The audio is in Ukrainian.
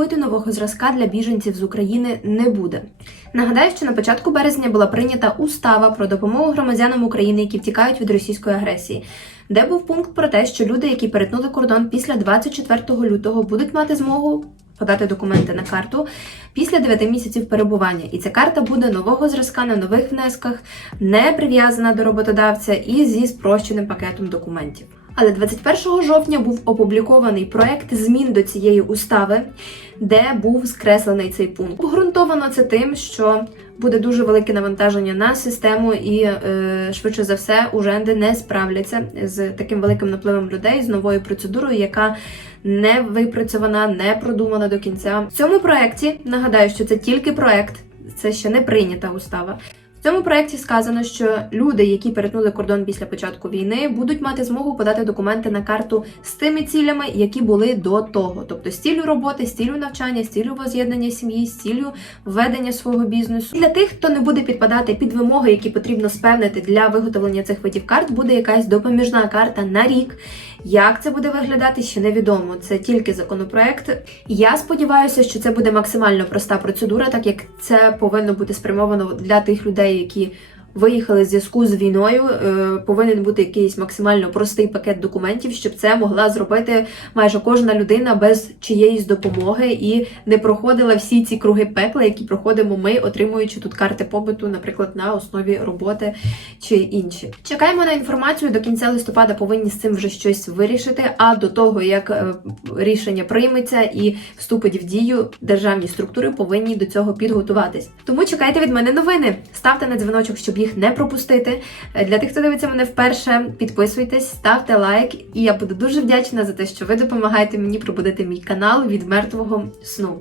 роботи нового зразка для біженців з України не буде. Нагадаю, що на початку березня була прийнята устава про допомогу громадянам України, які втікають від російської агресії, де був пункт про те, що люди, які перетнули кордон після 24 лютого, будуть мати змогу подати документи на карту після 9 місяців перебування. І ця карта буде нового зразка на нових внесках, не прив'язана до роботодавця і зі спрощеним пакетом документів. Але 21 жовтня був опублікований проект змін до цієї устави, де був скреслений цей пункт. Обґрунтовано це тим, що буде дуже велике навантаження на систему, і е, швидше за все уренди не справляться з таким великим напливом людей з новою процедурою, яка не випрацьована, не продумана до кінця. В цьому проекті нагадаю, що це тільки проект, це ще не прийнята устава. В цьому проєкті сказано, що люди, які перетнули кордон після початку війни, будуть мати змогу подати документи на карту з тими цілями, які були до того, тобто з ціллю роботи, з ціллю навчання, з ціллю воз'єднання сім'ї, з ціллю ведення свого бізнесу. Для тих, хто не буде підпадати під вимоги, які потрібно спевнити для виготовлення цих видів карт, буде якась допоміжна карта на рік. Як це буде виглядати, ще невідомо. Це тільки законопроект. Я сподіваюся, що це буде максимально проста процедура, так як це повинно бути спрямовано для тих людей, які виїхали в зв'язку з війною. Е, Повинен бути якийсь максимально простий пакет документів, щоб це могла зробити майже кожна людина без чиєїсь допомоги і не проходила всі ці круги пекла, які проходимо ми, отримуючи тут карти побуту, наприклад, на основі роботи чи інші. Чекаємо на інформацію до кінця листопада. Повинні з цим вже щось вирішити. А до того як е, рішення прийметься і вступить в дію, державні структури повинні до цього підготуватись. Тому чекайте від мене новини. Ставте на дзвіночок, щоб їх не пропустити. Е, Для тих, хто дивиться мене вперше, підписуйтесь, ставте лайк, і я буду дуже вдячна за те, що ви допомагаєте мені пробудити мій канал від мертвого сну.